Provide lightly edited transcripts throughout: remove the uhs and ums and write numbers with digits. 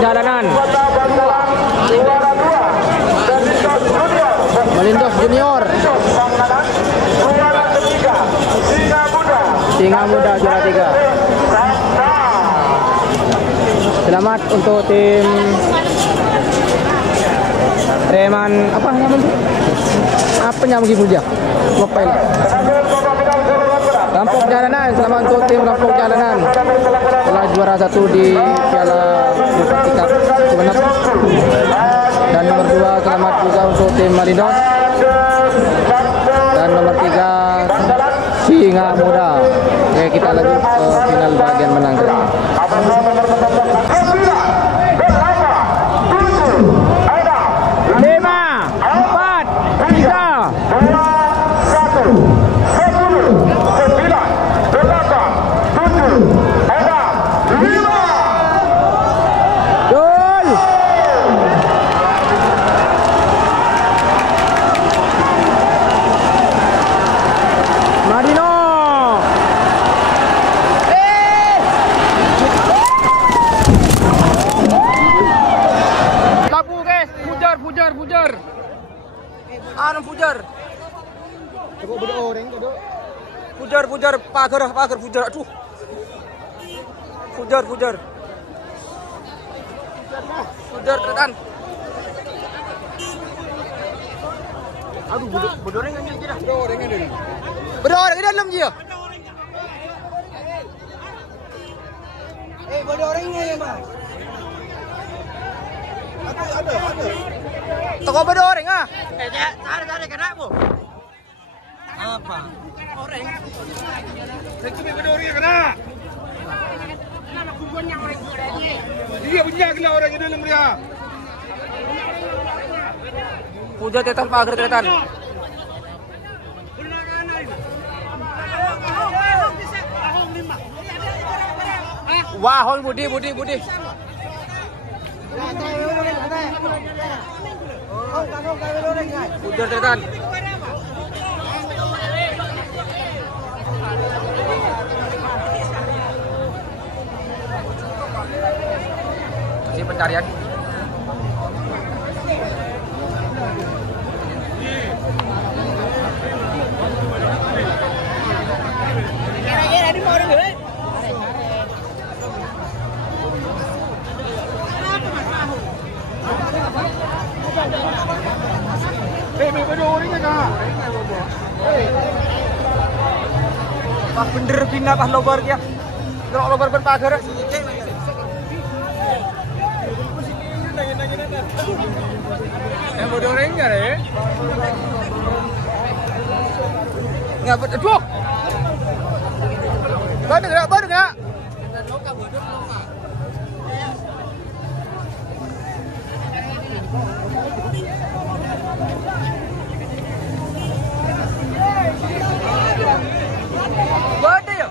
jalanan. Melindos Junior. Singa Muda juara 3. Selamat untuk tim Reman apa namanya? Apa nyamuk Mulia? Mobile. Rampok Jalanan, selamat untuk tim Rampok Jalanan. Telah juara 1 di Piala Cup Sumenep. Dan nomor 2 selamat juga untuk tim Malindos. Dan nomor 3 Singa Muda. Oke, kita lanjut ke final bagian menangkan. 'Fujar, pagar fujar. Aduh. Fujar. Fujar tekan. Aduh, bedoreng aja dia. Bedoreng dia dalam dia. Bedorengnya ya, Mas. Ada. Toko bedoreng ah. Cari kena bu. Apa? Orang. Itu bedoreng kena. Dia punya kena orang yang dalam dia. Puja tetan pagar tetan. Wah, hol Budi. Puja tetan. Masih pencarian. Kira-kira di mana dulu? Pak bener pindah pas lobar dia. Kalau lobar berpagar. Yang bedoreng enggak deh? Enggak aduh. Baru enggak? Gede ya?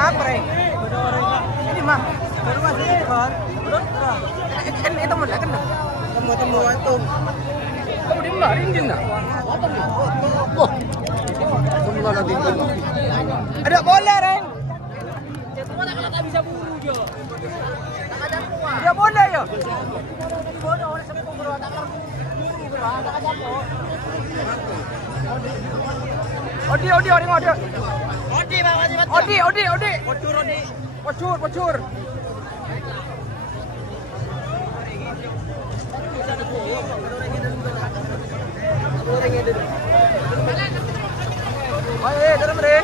Apa ini? Ini mah baru masih kan? Ini teman lah kan? Temu itu. Kamu di mana ini nak? Oh, semua lagi ini. Ada bola Ren. Cuma tak bisa buru je. Tak ada kuat. Ada bola ya? Bola orang sampai buru tak ada buru berah tak ada apa. Odi. Odi bawa je. Odi. Pocur. Ayo, dalam deh.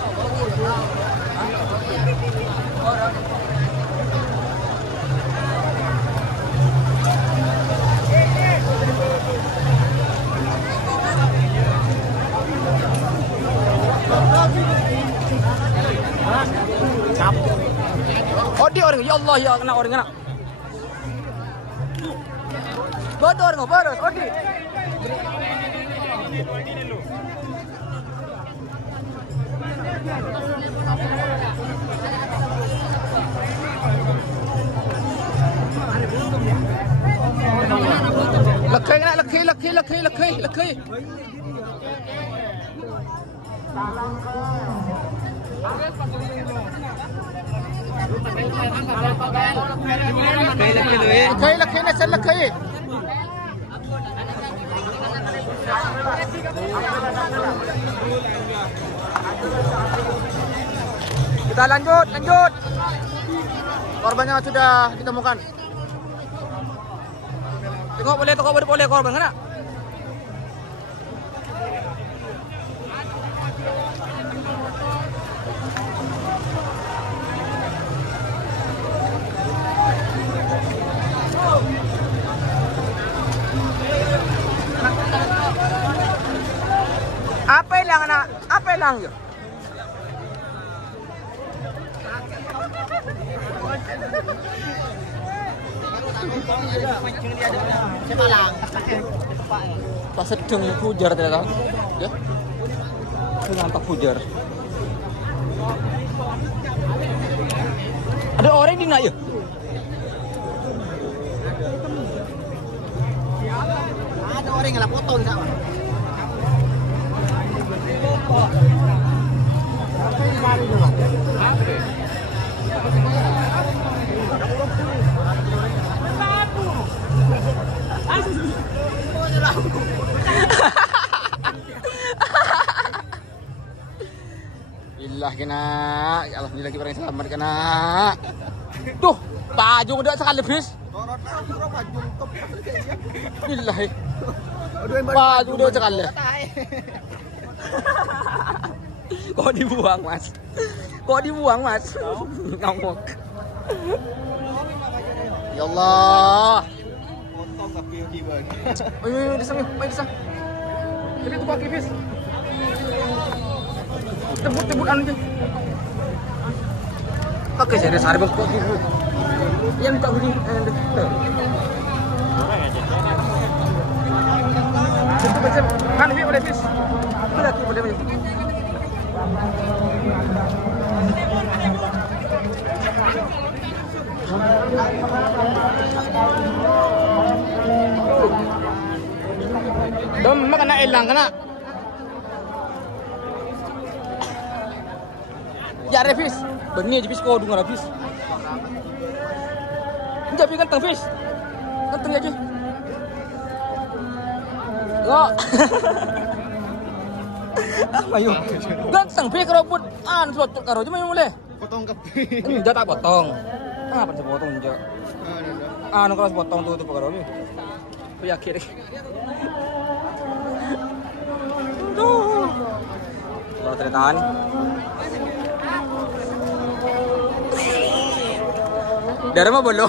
Odi orang, ya Allah ya kena orang kena. Bodoh orang, boros, Odi. Lekei. Lekei. Kita lanjut. Korbannya sudah ditemukan. Tengok boleh korban kan? Apa hilang ya? Pas sedang pujar ternyata. Ya. Nampak pujar. Ada orang di nak ya? Ada orang yang potong sama. Billah kena, alhamdulillah kita yang selamat kena. Tuh, pajung udah sekali bis. Billah. Pajung udah sekali. Kok dibuang mas? Ngomong. Ya Allah. Potong kaki jiwa. Ayo disang. Tapi itu kaki bis. Tebut anu je. Pakai saya sehari bang kaki. Yang tak bunyi. Itu macam kan dia boleh bis. Boleh. Dom makan nak elang kena. Ya refis, benih je bis kau dengar habis. Jadi ganteng bis, ganteng aja. Kok? Ayo, ganteng bis kerobot an suatu karo cuma yang boleh. Potong kaki. Enggak tak potong. Apa sih potong enggak? Anu kalau potong tuh karo ni. Aku yakin. Aduh. Kalau ceritaan. Dari mana bolo?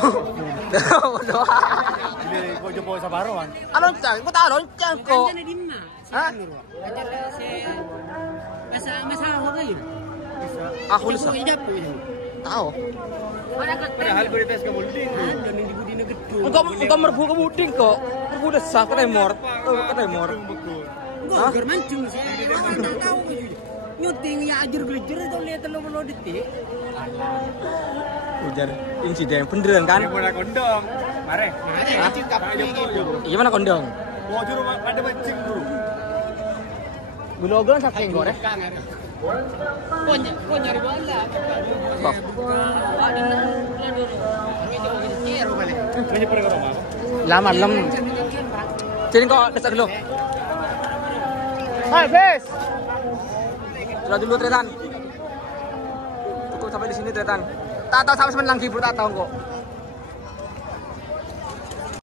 Jadi kau jumpa sabaron. Loncang, kau tak loncang kok. Hah? Masa apa lagi? Aku lusa. Tahu. Padahal gue dites ke building. Engkau merbu ke buding kok. Merbu desah ke remor. Enggak, germancung sih. Tak tahu nyuting ya ajar gelejer itu lihat lo detik. Ujar insiden beneran kan? Yang mana kondom? Mare. Iya mana kondom? Mau juru ada mancing dulu. Bulogan saking gore. Kau nyari bola. Kok. Lama lem. Sini kok desak dulu. Hai, guys. Sudah dulu tretan. Cukup sampai di sini tretan. Tak tahu sampai semenang kibru tak tahu kok.